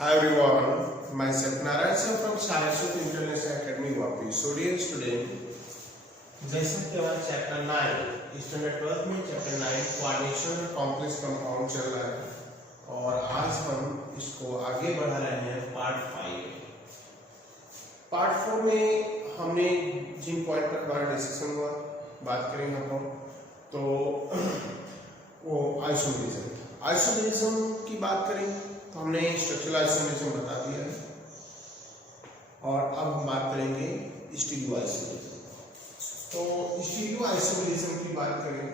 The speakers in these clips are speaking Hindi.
Hi everyone, myself Narayan sir from Saraswati International Academy Vapi. So dear student, जैसा कि हमारा चैप्टर 9 स्टैंडर्ड 12 में चैप्टर 9 कोऑर्डिनेशन और कॉम्प्लेक्स कंपाउंड चल रहा है और आज हम इसको आगे बढ़ा रहे हैं पार्ट 5। पार्ट 4 में हमने जिन पॉइंट पर हमारा डिस्कशन हुआ बात करेंगे हम लोग, तो वो आइसोमेरिज्म की बात करें तो हमने स्ट्रक्चरल आइसोमेरिज्म बता दिया है और अब हम बात करेंगे स्टीरियो आइसोमेरिज्म। तो स्टीरियो आइसोमेरिज्म की बात करें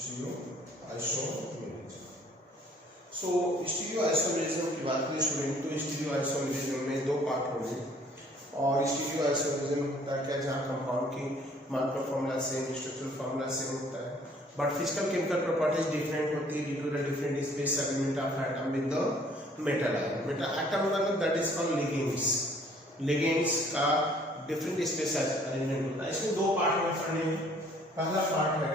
स्टीरियो आइसोमेरिज्म। स्टीरियो आइसोमेरिज्म की बात करें स्टूडेंट, तो स्टीरियो आइसोमेरिज्म में दो पार्ट होंगे और स्टीरियो आइसोमेरिज्म होता है क्या, जहाँ कंपाउंड की molecular formula same, structural formula same होता है, but physical chemical properties different होती है due to the different space arrangement of atom with the metal ion. Metal atom मतलब that is called ligands. Ligands का डिफरेंट स्पेस अरेंजमेंट होता है। इसमें दो पार्ट में पढ़ने हैं। पहला पार्ट है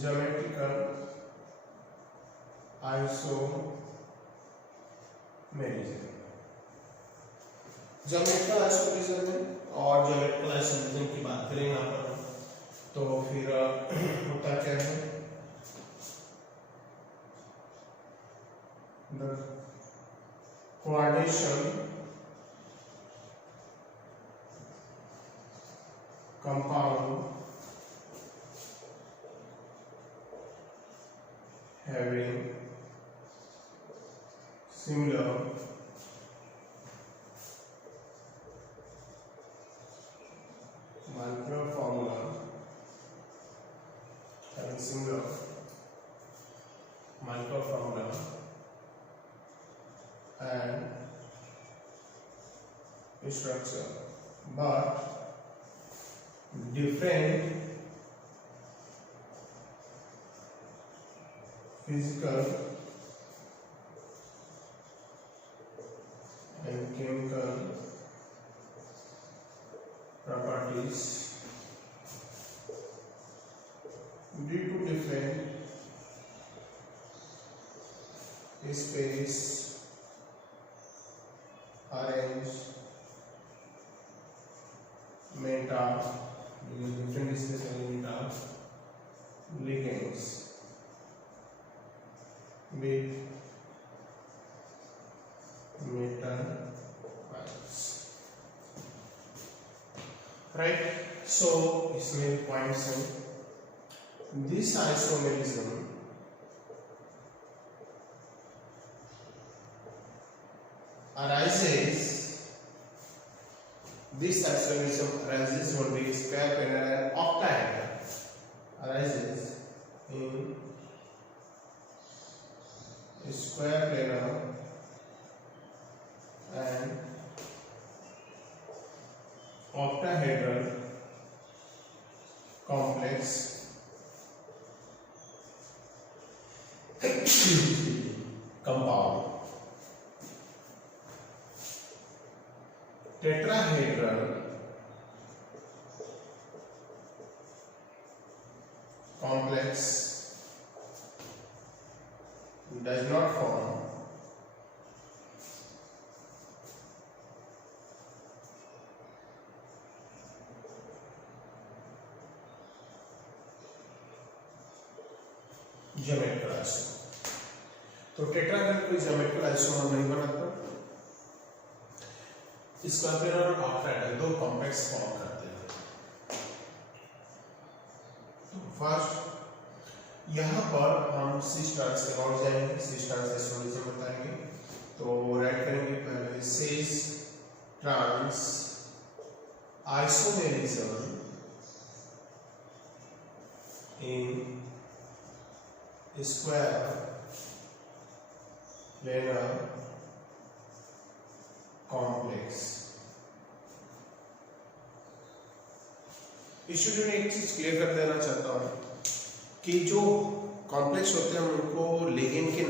ज्योमेट्रिकल आइसोमेरिज्म। ज्योमेट्रिकल आइसोमेरिज्म में और ज्योमेट्रिकल आइसोमेरिज्म की बात करें यहाँ पर, तो फिर होता क्या है, the coordination compound having similar molecular formula, having similar molecular formula and structure, but different physical and chemical properties due to different space arrangement of different space arrangement of ligands with metal ions, right? So इसमें points हैं। This isomerism arises when the square planar and octahedral arises in square planar and octahedral complex compound, tetrahedral complex does not form geometrical isomer. तो टेट्राहेड्रल कोई ज्योमेट्रिकल आइसोमर नहीं बनाता। स्क्वायर प्लेनर और ऑक्टाहेड्रल दो कॉम्प्लेक्स फॉर्म करते हैं। तो फर्स्ट यहाँ पर हम सिस ट्रांस के अबाउट जाएंगे, सिस ट्रांस आइसोमेरिज्म बताएंगे। तो राइट करेंगे पहले cis trans isomerism in square planar complex। Student एक चीज क्लियर कर देना चाहता हूं कि जो कॉम्प्लेक्स होते हैं उनको लिगेंड के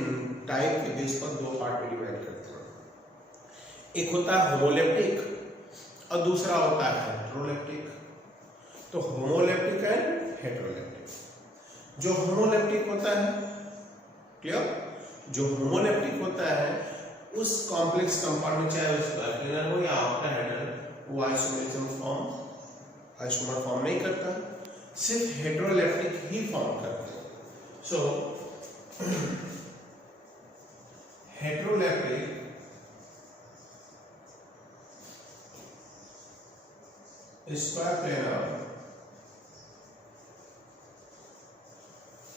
टाइप के बेस पर दो पार्ट में डिवाइड करते हैं। एक होता है होमोलेप्टिक और दूसरा होता है हेटेरोलेप्टिक। तो होमोलेप्टिक एंड हेटेरोलेप्टिक। जो होमोलेप्टिक होता है, क्लियर, जो होमोलेप्टिक होता है उस कॉम्प्लेक्स कंपाउंड में चाहे उसका प्लेनर हो या ऑक्टाहेड्रल, वो आइसोमर फॉर्म नहीं करता, सिर्फ हेटेरोलेप्टिक ही फॉर्म करता है। So heteroleptic square planar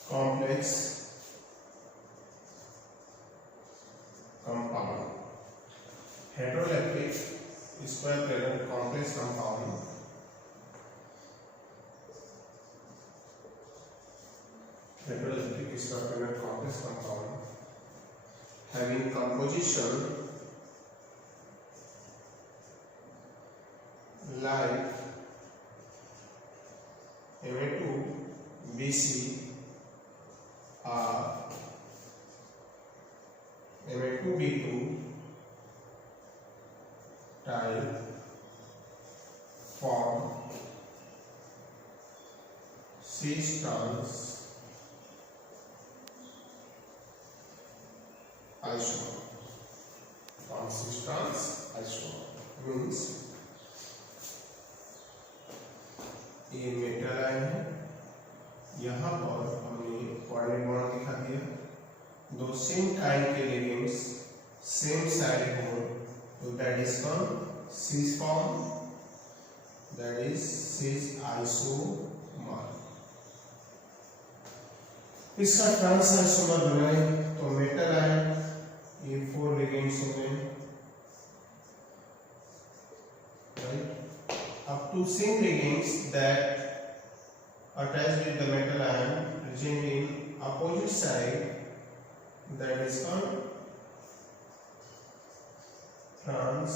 complex compound, heteroleptic square planar complex compound heteroleptic square planar complex compound having composition like Ma2Bc or Ma2B2 type form cis trans isomer. Form cis trans isomer means ये मेटल आयन है, यहाँ पर हमने कोऑर्डिनेट बॉन्ड दिखा दिया, दो सेम काइंड के लिगेंड्स सेम साइड हो तो that is called cis form, that is cis isomer. इसका ट्रांस आइसोमर बनाए तो मेटल आयन ये 4 लिगेंड्स होंगे, right, up to same ligands that attached with the metal ion present in opposite side, that is called trans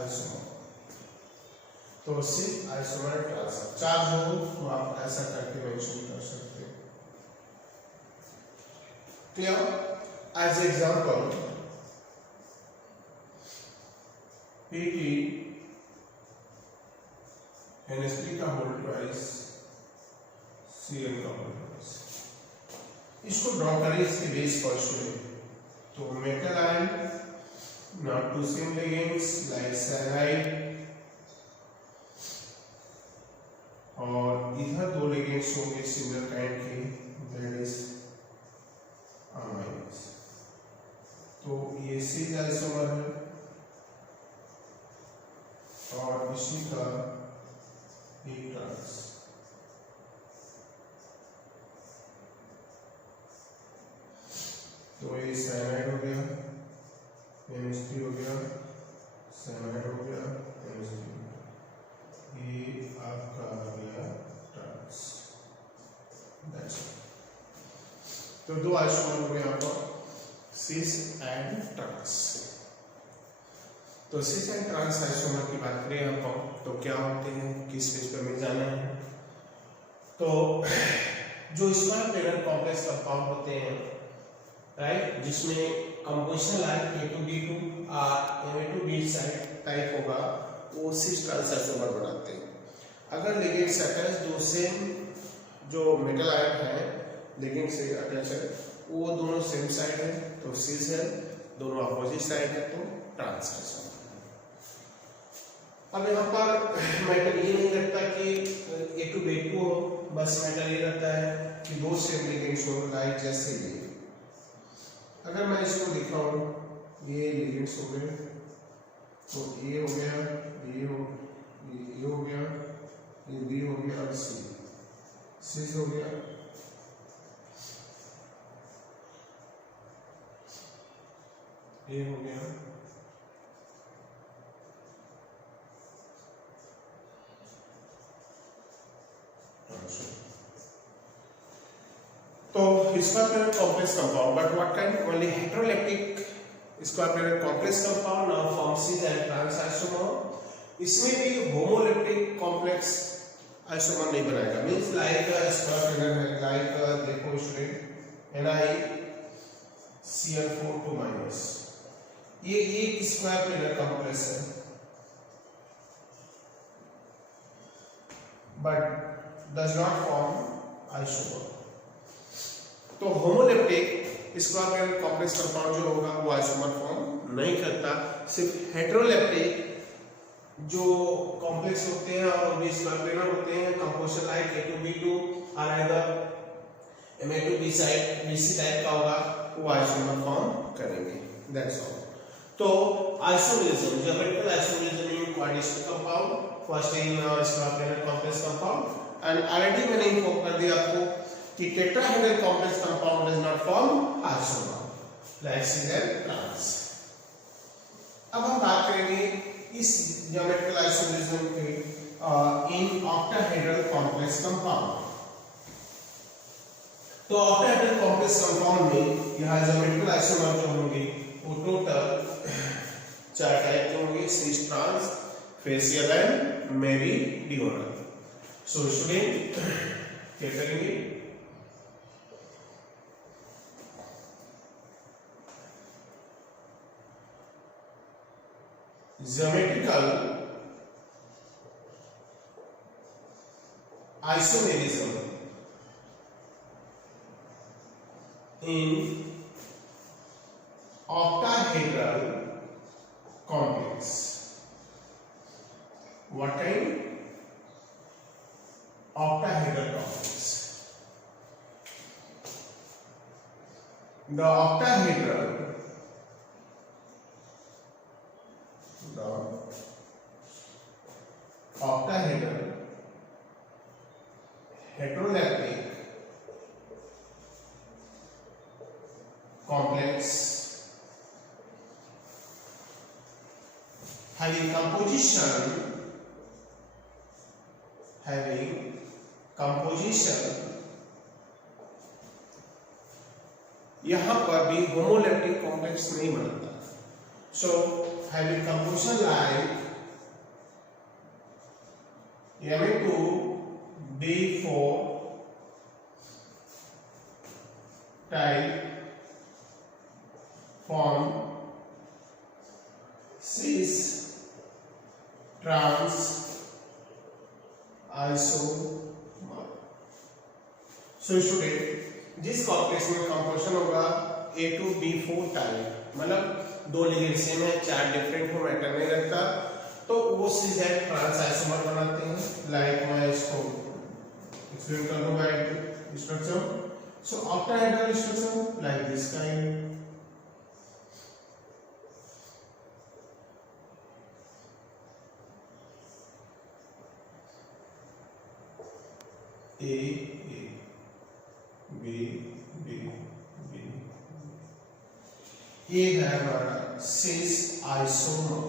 isomer। तो सिर्फ आइसोमर ट्रांस चार्ज हो तो आप ऐसा करके मेंशन कर सकते हैं, clear. As example Pt NH3 का होल ट्वाइस Cl का होल ट्वाइस, इसको ड्रॉ करें इसके बेस पोजीशन। तो metal ion not two same ligands like cyanide, और इधर दो लिगेंड्स होंगे सिमिलर काइंड के, दैट इज अमाइन्स। तो ये सिस आइसोमर है और इसी का एक ट्रांस। तो ये साइनाइड हो गया, NH3 हो गया, साइनाइड हो गया, NH3 हो गया, ये आपका हो गया ट्रांस। That's it. तो दो आइसोमर हो गए यहाँ पर, सिस एंड ट्रांस। तो सिस एंड ट्रांस आइसोमर की बात करें हम तो क्या होते हैं, किस पेज पर मिल जाना है। तो जो स्क्वायर प्लेनर कॉम्प्लेक्स कंपाउंड होते हैं, राइट, जिसमें कंपोजिशन लाइक A2B2 और Ma2B साइड टाइप होगा, वो सिस ट्रांस आइसोमर बनाते हैं। अगर लिगेंड्स अटैच दो सेम जो मेटल आयन है लिगेंड से अटैच है, वो दोनों सेम साइड है तो सिस है, दोनों अपोजिट साइड है तो ट्रांस आइसोमर। अब यहाँ पर मैटर ये नहीं लगता कि A2B2 हो, बस मैटर ये रहता है कि दो सेम लिगेंड्स हो, लाइक जैसे ये। अगर मैं इसको दिखाऊं, ये लिगेंड्स हो गए, तो ए हो गया, ये हो गया, ये बी हो गया और सी हो गया, ए हो गया, तो square planar complex compound, but what kind, only heteroleptic square planar complex compound और form cis and trans isomer. इसमें भी होमोलेप्टिक कॉम्प्लेक्स आइसोमर नहीं बनाएगा, मींस लाइक स्क्वायर प्लेनर है, लाइक देखो स्टूडेंट NiCl4 2-, ये एक स्क्वायर प्लेनर कॉम्प्लेक्स है, but does not form isomer. तो homoleptic square planar complex compound जो होगा वो आइसोमर फॉर्म नहीं करता। सिर्फ हेटेरोलैप्टिक जो कॉम्प्लेक्स होते हैं और भी स्क्वायर प्लेनर होते हैं, कंपोजिशन लाइक A2B2 और आइदर Ma2BC टाइप का होगा, वो आइसोमर फॉर्म करेंगे। That's all. तो isomerism, geometrical isomerism in coordination compound, first in square planar complex compound, and already मैंने इन्फॉर्म कर दिया आपको कि tetrahedral complex compound does not form isomer like cis and trans. अब हम बात करेंगे इस ज्योमेट्रिकल आइसोमरिज्म के इन ऑक्टाहेड्रल कॉम्प्लेक्स कंपाउंड। तो ऑक्टाहेड्रल कॉम्प्लेक्स कंपाउंड में यहाँ ज्योमेट्रिकल आइसोमर जो होंगे वो टोटल 4 टाइप के होंगे, cis, trans, facial and meridional. So student क्या करेंगे, geometrical isomerism in octahedral complex. What kind? Octahedral complex. The octahedral heterolaptic complex having composition यहां पर भी होमोलैप्टिक कॉम्प्लेक्स नहीं बनता। सो having composition like Ma2B4 type form cis trans isomer। So student जिस कॉम्प्लेक्स में कंपोजिशन होगा A2B4 टाइप, मतलब 2 लिगेंड सेम है, 4 डिफरेंट हो, मैटर नहीं रखता, तो वो सिस एंड ट्रांस आइसोमर बनाते हैं। लाइक मैं इसको एक्सप्लेन कर दूंगा एक structure. So octahedral structure like this kind, A B B B, ये है हमारा सिस आइसोमर।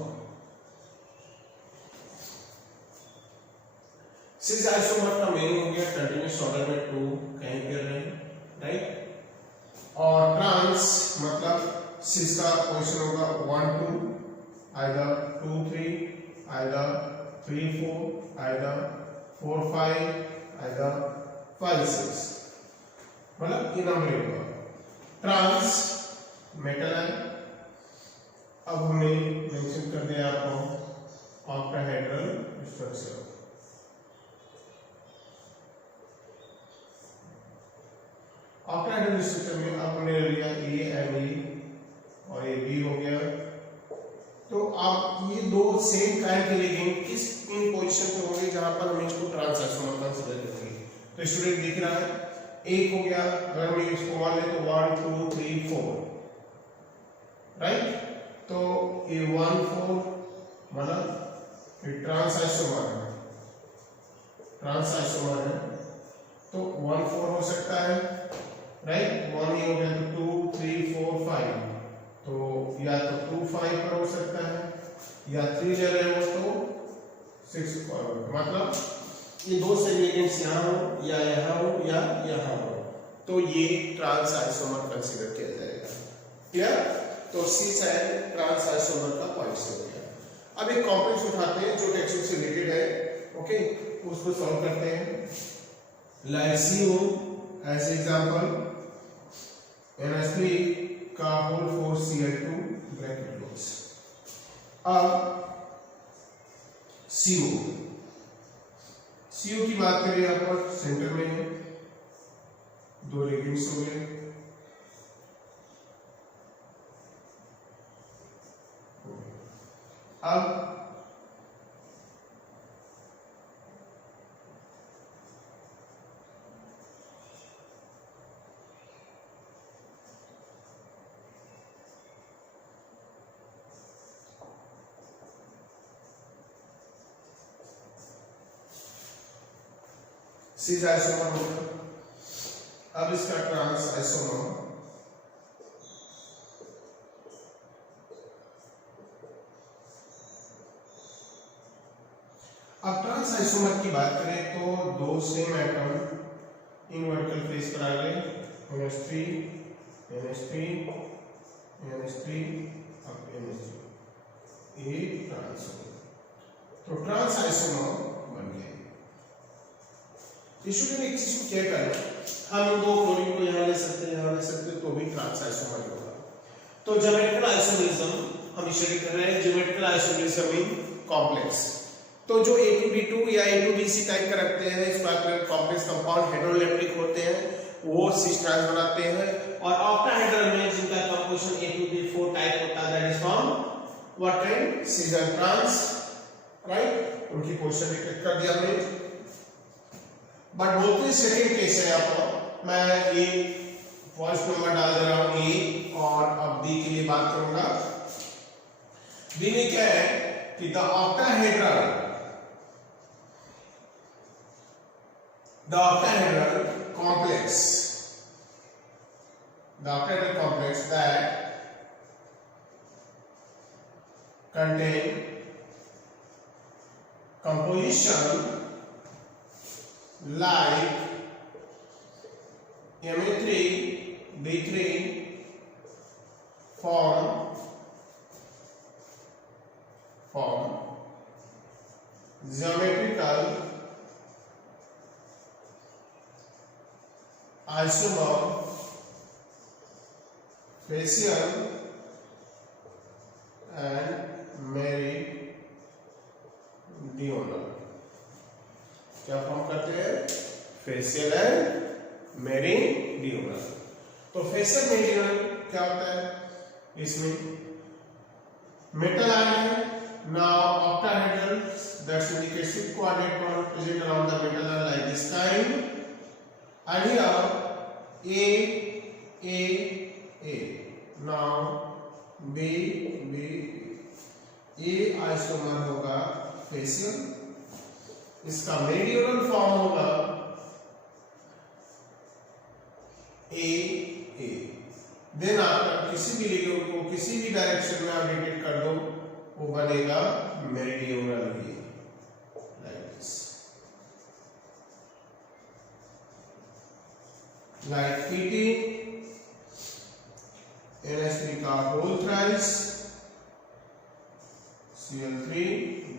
सिस आइसोमर का मीनिंग हो गया कंटिन्यूअस ऑर्डर में 2 कहीं कर रहे हैं, राइट। और ट्रांस मतलब सिस का पोजीशन होगा 1 2, आइदर 2 3, आइदर 3 4, आइदर 4 5, आइदर 5 6, मतलब इन नंबर होगा। ट्रांस मेटल है। अब हमने मेंशन कर दिया आपको ऑक्टाहेड्रल स्ट्रक्चर। ऑक्टाहेड्रल स्ट्रक्चर में अब हमने लिया A और ये B हो गया। तो आप ये 2 सेम काइंड के लिगेंड किस इन पोजीशन पे होंगे जहां पर हम इसको ट्रांस आइसोमर कंसीडर करेंगे। तो स्टूडेंट दिख रहा है एक हो गया, अगर हम इसको मान ले तो 1 2 3 4, राइट। तो ये 1 4 मतलब ये ट्रांस आइसोमर है, तो 1 4 हो सकता है, राइट। 1 ये हो गया तो 2 3 4 5, तो या तो 2 5 पर हो सकता है, या 3 ले रहे हो तो 6 पर, मतलब ये 2 सेगमेंट्स यहाँ हो या यहाँ हो या यहाँ हो, तो ये ट्रांस आइसोमर कंसीडर किया जाएगा। क्लियर? तो सिस एंड ट्रांस आइसोमर का पॉइंट हो गया। अब एक कॉम्प्लेक्स उठाते हैं जो टेक्सचर से रिलेटेड है, ओके, उसको सॉल्व करते हैं। Like CO as example NH3 का होल 4 Cl2 ब्रैकेट क्लोज। अब CO, CO की बात करें यहाँ पर सेंटर में है, दो लिगेंड्स हो गए, अब सिस आइसोमर होगा। अब इसका ट्रांस आइसोमर, अब ट्रांस आइसोमर की बात करें तो दो same atom in vertical face पर आ गए, NH3 NH3 NH3 अब NH3, ये ट्रांस हो गया, तो ट्रांस आइसोमर बन गया। स्टूडेंट एक चीज को क्या करें, हम दो क्लोरीन को यहाँ ले सकते हैं, यहाँ ले सकते हैं, तो भी ट्रांस आइसोमर होगा। तो ज्योमेट्रिकल आइसोमरिज्म हम स्टडी कर रहे हैं, ज्योमेट्रिकल आइसोमरिज्म इन कॉम्प्लेक्स। तो जो A2B2 या A2BC टाइप का रखते हैं, इस बात में कॉम्प्लेक्स कंपाउंड हेटेरोइलेक्ट्रिक होते हैं, वो सिस ट्रांस बनाते हैं, और ऑक्टाहेड्रल में जिनका कंपोजिशन A2B4 टाइप होता है, that is form what kind, cis and trans, right. उनकी पोजीशन डिटेक्ट कर दिया हमने। बट बोलते हैं सेकेंड केस है, आपको मैं ये फर्स्ट नंबर डाल दे रहा हूं ए, और अब बी के लिए बात करूंगा। बी में क्या है कि the octahedral complex, the octahedral complex that contain composition like Ma3 B3 form geometrical isomer facial and meridional। क्या फॉर्म करते हैं, फेशियल एंड मेरिडियोनल। तो फेशियल मेरिडियोनल क्या होता है, इसमें मेटल आयन है, now octahedral that's indicates six coordinate bond present around the metal ion like this kind, and here A, now B, A isomer होगा फेशियल, इसका मेरिडियोनल फॉर्म होगा A, देन आप किसी भी लिगेंड को किसी भी डायरेक्शन में आप रोटेट कर दो, वो बनेगा मेरिडियोनल ही, like this, like PT NH3 का whole thrice Cl3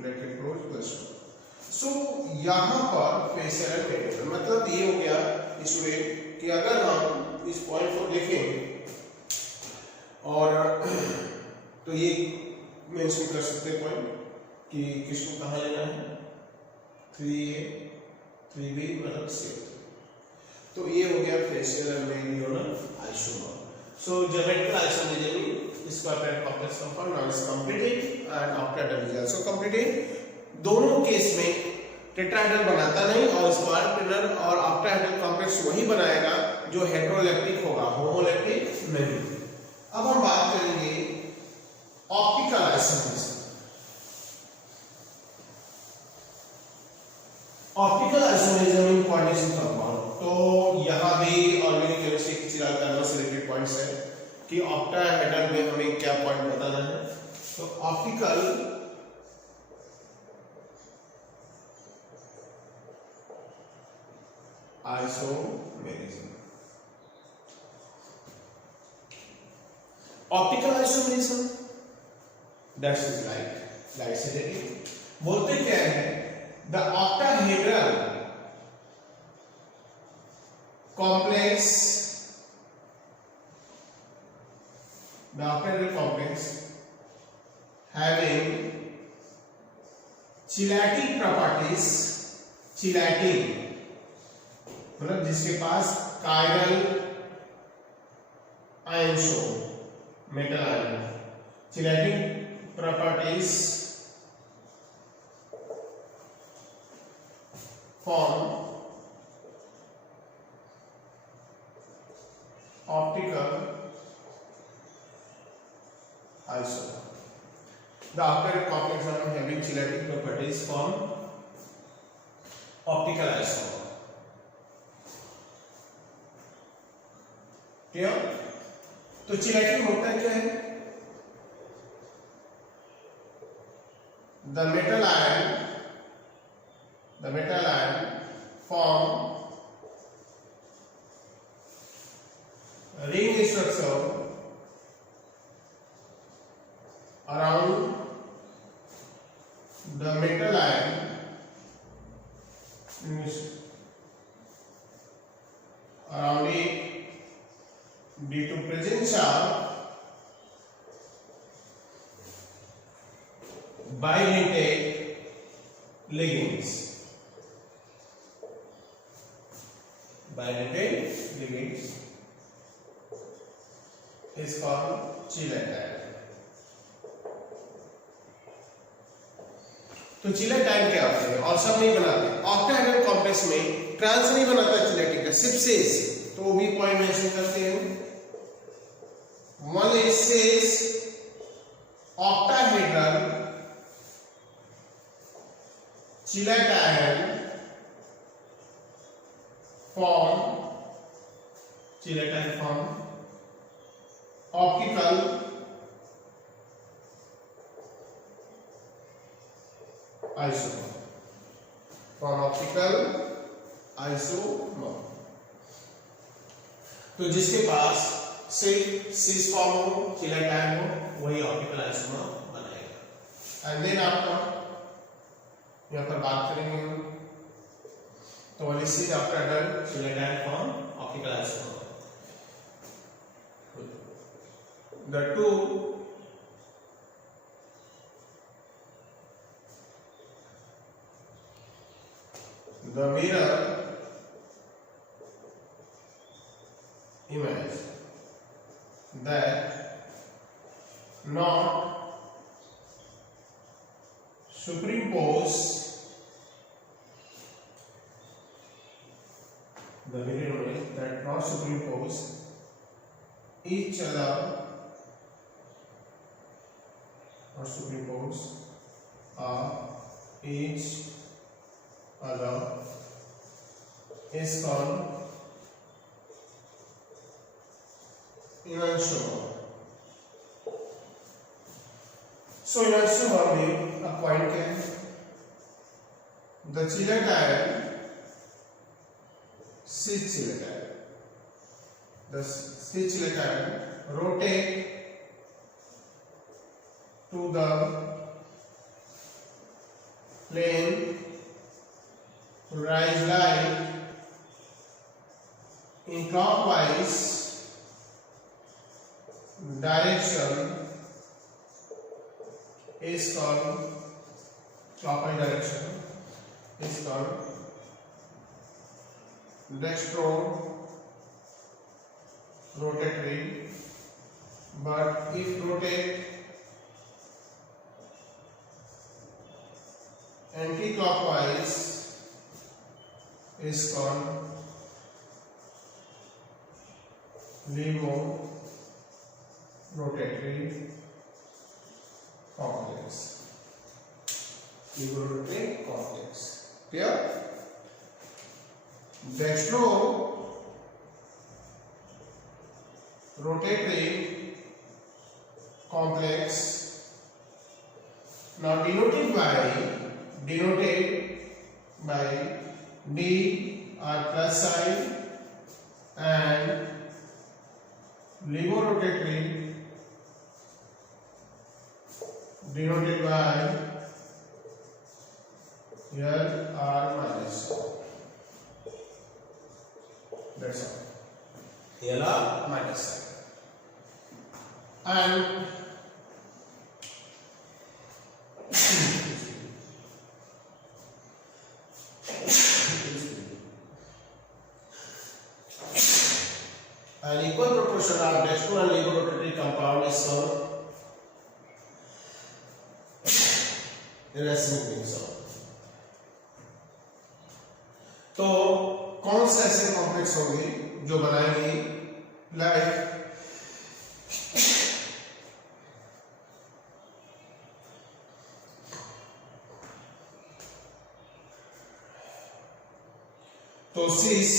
bracket close plus. So यहां पर फेशियल एंड मेरिडियोनल मतलब ये हो गया स्टूडेंट कि अगर हम इस पॉइंट को देखें और तो ये मेंशन कर सकते हैं पॉइंट कि किसको कहां लेना है, 3A 3B मतलब Cl3। तो ये हो गया facial and meridional isomer. So geometrical isomerism is quadratic complex compound now is completed and octahedral is also completed. दोनों केस में टेट्राहेड्रल बनाता नहीं, और स्क्वाड्रेटिक और ऑक्टाहेड्रल कॉम्प्लेक्स वही बनाएगा जो हेटेरोइलेक्ट्रिक होगा, होमोइलेक्ट्रिक नहीं। अब हम बात करेंगे optical isomerism. Optical isomerism in coordination compound, तो यहां भी ऑर्गेनिक केमिस्ट्री की चिराग करना से रिलेटेड पॉइंट्स है कि ऑक्टाहेड्रल में हमें क्या पॉइंट बताना है। तो optical isomerism, optical isomerism that's is light से देखिए बोलते क्या है, the octahedral complex, the octahedral complex having chelating properties, chelating मतलब जिसके पास कायरल आयन हो, metal ion, chelating properties form optical isomer. The octet complex ion having chelating properties form optical isomer. Clear? तो चिलैटिंग होता क्या है? The metal ion form ring structure around the metal ion around it due to presence of bidentate ligands. Bidentate ligands is called chelator. तो चिलेटाइन क्या होता है? और सब नहीं बनाते, ऑक्टाहेड्रल कॉम्प्लेक्स में ट्रांस नहीं बनाता चिलेटिक का, सिर्फ सेस, तो वो भी पॉइंट मेंशन करते हैं. One is cis octahedral chelating form optical isomer, तो जिसके पास सिर्फ सिस फॉर्म हो, चिलेटाइन हो, वही ऑप्टिकल आइसोमर बनाएगा. एंड देन आपका यहाँ पर बात करेंगे हम, तो this is octahedral chilatain form optical isomer. The two the mirror image that not superimpose the mirror image that not superimpose each other each other is called enantiomer. So enantiomer में a point क्या है? The chilatain cis chilatain. The cis chilatain rotate to the plane rise like in clockwise direction is called clockwise direction is called dextro rotatory, but if rotate anti-clockwise is called levo-rotatory complex. Levo-rotatory complex. Clear? Dextro-rotatory complex, now denoted by D or plus sign, and levo-rotatory denoted by L or minus. That's all. L or minus sign. And compound is solve racemic being solved। तो कौन से ऐसे कॉम्प्लेक्स होंगे जो बनाएंगे लाइक तो सिस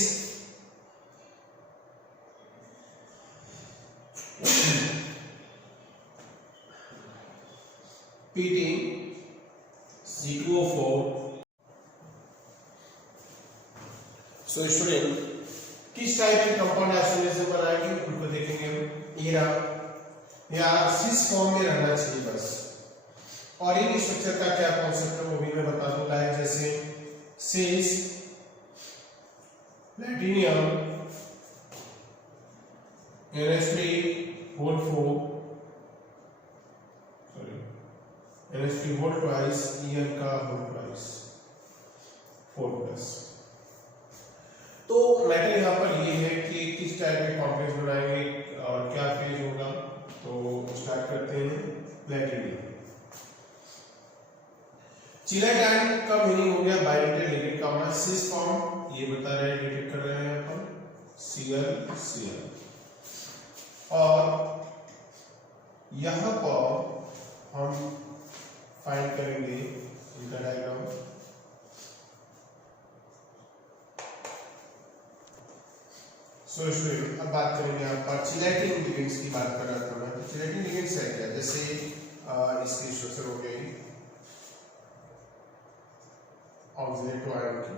PT C2O4। सो स्टूडेंट किस टाइप के कंपाउंड आइसोलेशन बनाएंगे उनको देखेंगे। या सिस फॉर्म में रहना चाहिए बस। और इन स्ट्रक्चर का क्या कॉन्सेप्ट है वो भी मैं बता दूं। लाइक जैसे सिस platinum NH3 whole twice EN का whole twice 4+। तो मैटर यहाँ पर ये है कि किस टाइप के कॉम्प्लेक्स बनाएंगे और क्या फेज होगा। तो स्टार्ट करते हैं प्लैटिनियम। चिलाटाइन का मीनिंग हो गया बाइलेटरल लिगेंड का होना। सिस फॉर्म ये बता रहे हैं, डिटेक्ट कर रहे हैं यहाँ पर Cl और यहाँ पर हम फाइंड करेंगे इनका डायग्राम। सो स्टूडेंट अब बात करेंगे यहाँ पर चिलेटिंग लिगेंड्स की बात कर रहा था मैं। चिलेटिंग लिगेंड्स है क्या, जैसे इसकी स्ट्रक्चर हो गई ऑक्सीडेटिव आयन की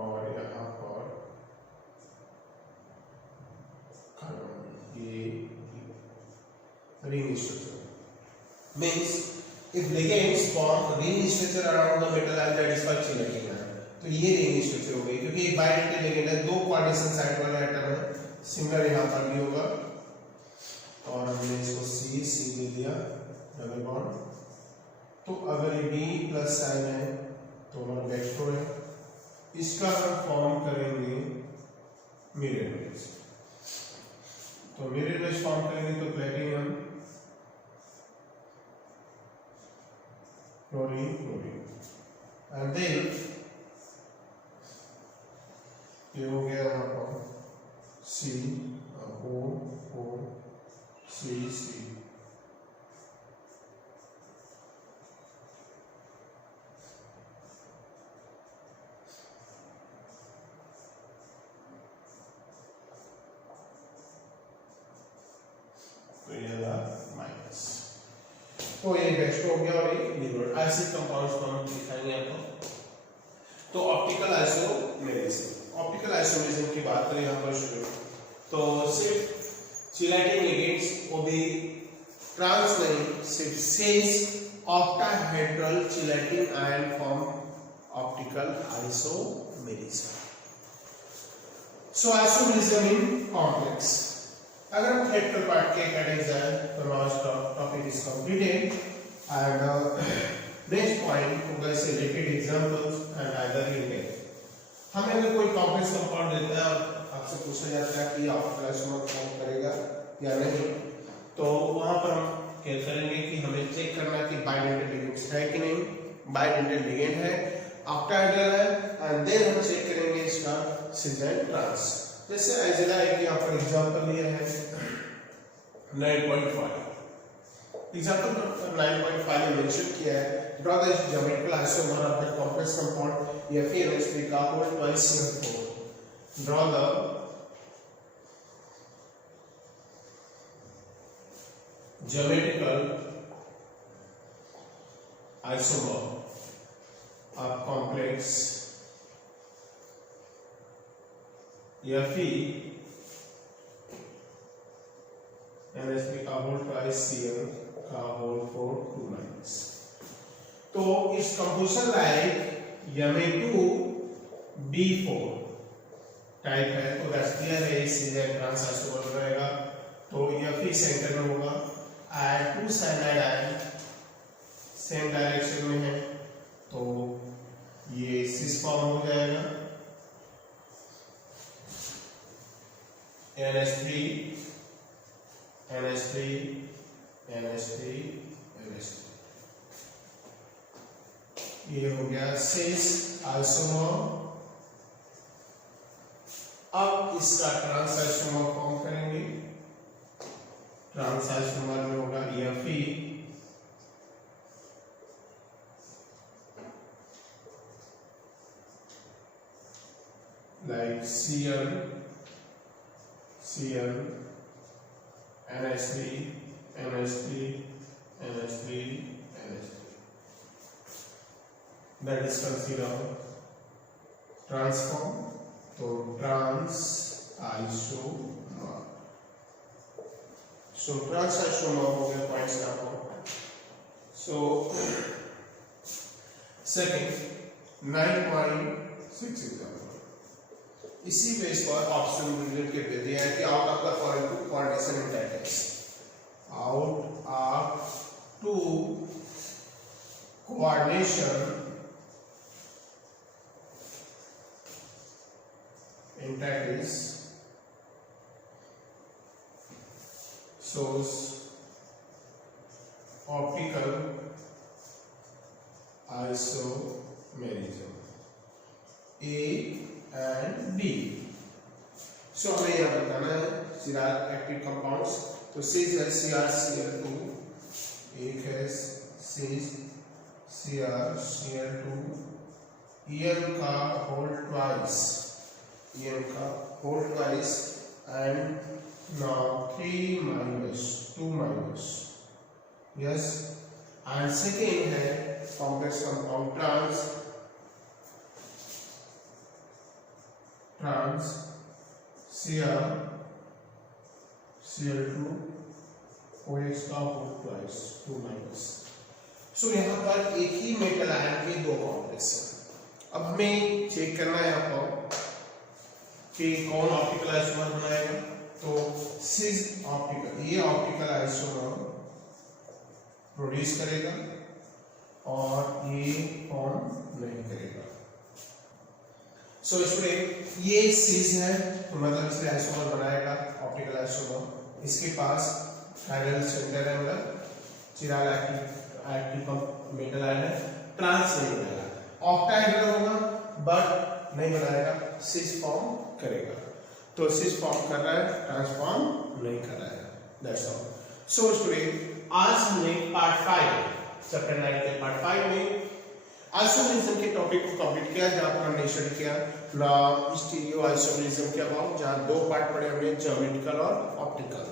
और यहाँ पर ये ring structure means if ligands form ring structure around the metal ion that is called chelating ion। तो ये रिंग स्ट्रक्चर हो गई क्योंकि एक बाइलेटरल लिगेंड है, दो कोऑर्डिनेशन साइड वाले एटम है। सिमिलर यहाँ पर भी होगा और हमने इसको C दे दिया डबल बॉन्ड। तो अगर ये B प्लस साइन है तो हमारा डेक्स्ट्रो है। इसका हम फॉर्म करेंगे मिरर इमेज। तो मिरर इमेज फॉर्म करेंगे तो प्लैटिनियम क्लोरीन एंड देन ये हो गया यहाँ पर COO CC। तो ये माइनस। तो ये डेक्स्ट्रो हो गया और ये लिवर। ऐसे कंपाउंड्स को हम दिखाएंगे आपको। तो ऑप्टिकल आइसोमेरिज्म। ऑप्टिकल आइसोमेरिज्म की बात करें यहाँ पर शुरू तो सिर्फ चिलेटिंग लिगेंड्स वो भी ट्रांस नहीं, सिर्फ cis octahedral chelating ion form optical isomerism. So isomerism in complex. अगर हम थ्रेड पार्ट के कैटेगरीज जाए तो last topic is completed and next point होगा इससे related examples and other unit. हमें अगर कोई कॉम्प्लेक्स कंपाउंड देता है और आपसे पूछा जाता है कि ऑप्टिकल आइसोमर फॉर्म करेगा या नहीं, तो वहां पर हम क्या करेंगे कि हमें चेक करना है कि बाइलेटरल लिगेंड्स है कि नहीं। बाइलेटरल लिगेंड है, ऑक्टाहेड्रल है एंड देन हम चेक करेंगे इसका सिस एंड ट्रांस। जैसे आइजेला एक यहाँ पर एग्जांपल लिया है 9.5। एग्जांपल 9.5 में मेंशन किया है draw the geometrical isomer of the complex compound FeNH3 का whole twice CH4। draw the geometrical isomer of complex FeNH3 का whole twice Cl का whole 4 2-। तो इस कंपोजिशन लाइक Ma2B4 टाइप है तो दैट्स क्लियर है इससे ट्रांस आइसोमर रहेगा। तो Fe सेंटर में होगा and 2 cyanide ion same direction में है तो ये सिस फॉर्म हो जाएगा। NH3 NH3 NH3 NH3, ये हो गया सिस आइसोमर। अब इसका ट्रांस आइसोमर फॉर्म करेंगे। ट्रांस आइसोमर में होगा Fe like Cl NH3 NH3 NH3 NH3, that is considered transform। तो trans isomer, so trans isomer हो गया पॉइंट्स आपको। सो सेकंड 9.6 एग्जांपल, इसी बेस पर ऑप्शन रीजन के पे दिया है कि out of the following two coordination interface, out of two coordination interface shows optical isomerism A and B। So हमें यह बताना है चिराग एक्टिव कंपाउंड्स। तो सिस है CrCl2, एक है सिस CrCl2 En का होल ट्वाइस, En का whole twice, and now 3 minus 2 minus, yes. And second है complex compound trans CrCl2 OH का होल ट्वाइस 2 minus। सो यहाँ पर एक ही मेटल आयन के दो कॉम्प्लेक्स हैं। अब हमें चेक करना है यहाँ पर कि कौन ऑप्टिकल आइसोमर बनाएगा। तो सिस ऑप्टिकल, ये ऑप्टिकल आइसोमर प्रोड्यूस करेगा और ये फॉर्म नहीं करेगा। सो स्टूडेंट ये सिस है, तो मतलब इसने आइसोमर बनाएगा ऑप्टिकल आइसोमर। इसके पास हाइड्रोजन सेंटर है, मतलब चिराग एक्टिव मेटल आयन है, ट्रांस नहीं बनाएगा, ऑक्टाहेड्रल होगा बट नहीं बनाएगा, सिस फॉर्म करेगा। तो सिस फॉर्म कर रहा है, ट्रांसफॉर्म नहीं कर रहा है, दैट्स ऑल। सो स्टूडेंट आज हमने पार्ट 5 चैप्टर 9 के पार्ट 5 में आइसोमेरिज्म के टॉपिक को कंप्लीट किया, जहां पर हमने स्टडी किया स्टीरियो आइसोमेरिज्म के अबाउट, जहां दो पार्ट पढ़े हमने, ज्योमेट्रिकल और ऑप्टिकल।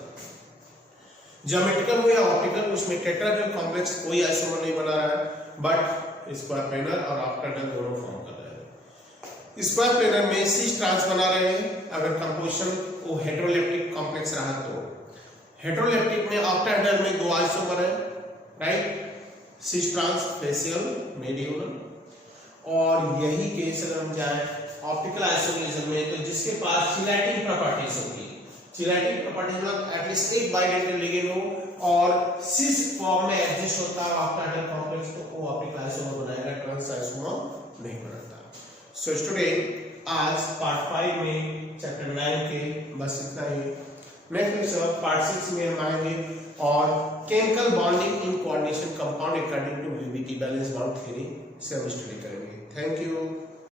ज्योमेट्रिकल हो या ऑप्टिकल, उसमें टेट्राहेड्रल कॉम्प्लेक्स कोई आइसोमर नहीं बना रहा है, बट स्क्वायर प्लेनर और ऑक्टाहेड्रल दोनों फॉर्म कर रहे हैं। स्क्वायर प्लेनर में सिस ट्रांस बना रहे हैं, अगर कंपोजिशन को हेटेरोलेप्टिक कॉम्प्लेक्स रहा तो। हेटेरोलेप्टिक में ऑक्टाहेड्रल में दो आइसोमर है, राइट, सिस ट्रांस फेसियल मेडियोनल। और यही केस अगर हम जाए ऑप्टिकल आइसोमेरिज्म में, तो जिसके पास चिलैटिक प्रॉपर्टीज होगी, चिलैटिक प्रॉपर्टीज मतलब एटलीस्ट एक बाइडेंटल लिगेंड हो और सिस फॉर्म में एग्जिस्ट होता है ऑक्टाहेड्रल कॉम्प्लेक्स, तो वो ऑप्टिकल आइसोमर बनाएगा, ट्रांस आइसोमर नहीं बनाता। सो स्टूडेंट आज पार्ट 5 में चैप्टर 9 के बस इतना ही। नेक्स्ट लेक्चर पार्ट 6 में हम आएंगे और chemical bonding in coordination compound according to VBT balance bond theory से हम स्टडी करेंगे। Thank you.